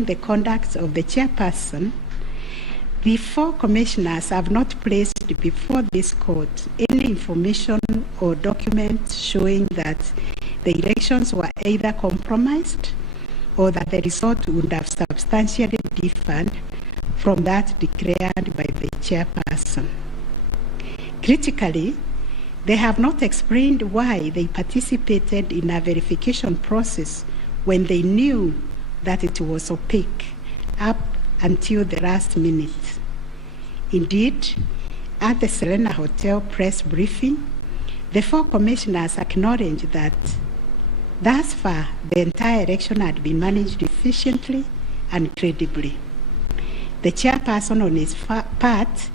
the conduct of the chairperson, the 4 commissioners have not placed before this court any information or document showing that the elections were either compromised or that the result would have substantially differed from that declared by the chairperson. Critically, they have not explained why they participated in a verification process when they knew that it was opaque up until the last minute. Indeed, at the Serena Hotel press briefing, the 4 commissioners acknowledged that thus far the entire election had been managed efficiently and credibly. The chairperson on his part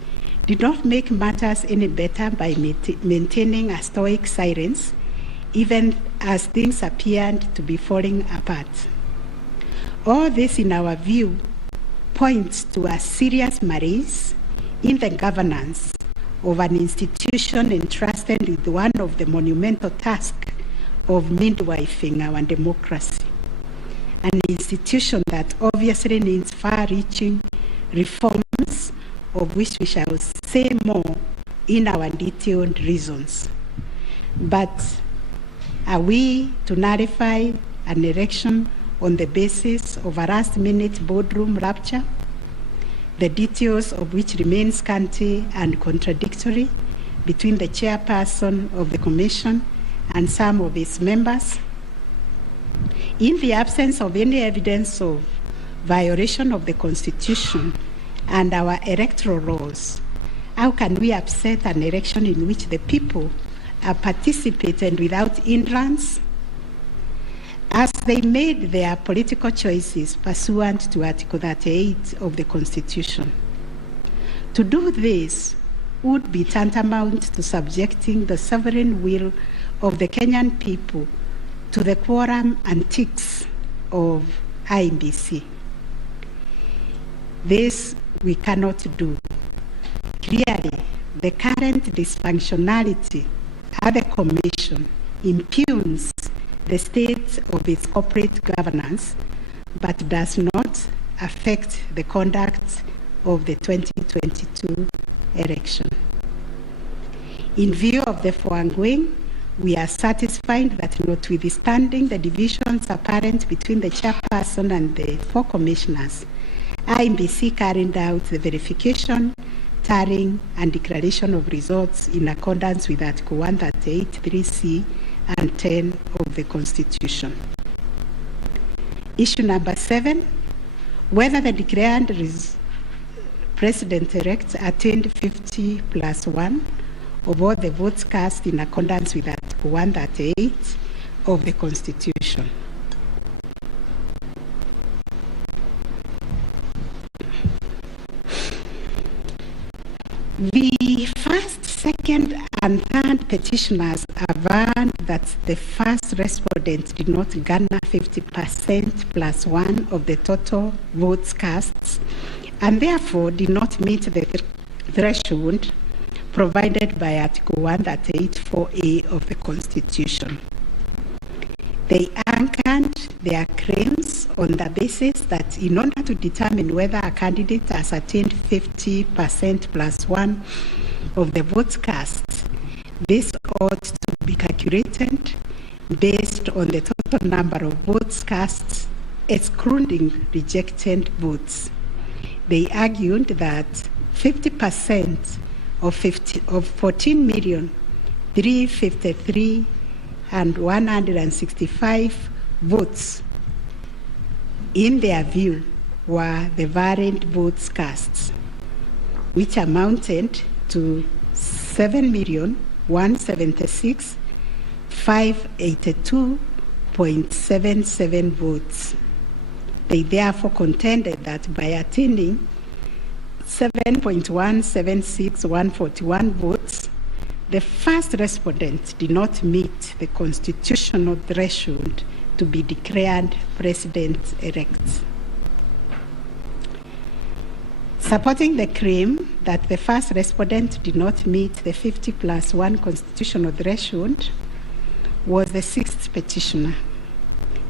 did not make matters any better by maintaining a stoic silence, even as things appeared to be falling apart. All this, in our view, points to a serious malaise in the governance of an institution entrusted with one of the monumental tasks of midwifing our democracy, an institution that obviously needs far-reaching reforms, of which we shall say more in our detailed reasons. But are we to nullify an election on the basis of a last-minute boardroom rapture, the details of which remain scanty and contradictory between the chairperson of the commission and some of its members? In the absence of any evidence of violation of the Constitution and our electoral laws, how can we upset an election in which the people are participating without hindrance, as they made their political choices pursuant to Article 38 of the Constitution? To do this would be tantamount to subjecting the sovereign will of the Kenyan people to the quorum antics of IEBC. This we cannot do. Clearly, the current dysfunctionality at the Commission impugns the state of its corporate governance, but does not affect the conduct of the 2022 election. In view of the foregoing, we are satisfied that notwithstanding the divisions apparent between the chairperson and the 4 commissioners, IEBC carried out the verification, tallying, and declaration of results in accordance with Article 138, 3C, and 10 of the Constitution. Issue number 7, whether the declared President-elect attained 50+1 of all the votes cast in accordance with Article 138 of the Constitution. The first, second, and third petitioners averred that the first respondent did not garner 50%+1 of the total votes cast, and therefore did not meet the threshold provided by Article 138(4)(a) of the Constitution. They anchored their claims on the basis that in order to determine whether a candidate has attained 50%+1 of the votes cast, this ought to be calculated based on the total number of votes cast, excluding rejected votes. They argued that 50% of 14,353,165 votes, in their view, were the variant votes cast, which amounted to 7,176,582.77 votes. They therefore contended that by attaining 7,176,141 votes, the first respondent did not meet the constitutional threshold to be declared president-elect. Supporting the claim that the first respondent did not meet the 50+1 constitutional threshold was the 6th petitioner.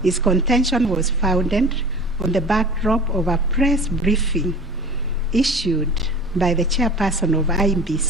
His contention was founded on the backdrop of a press briefing issued by the chairperson of IEBC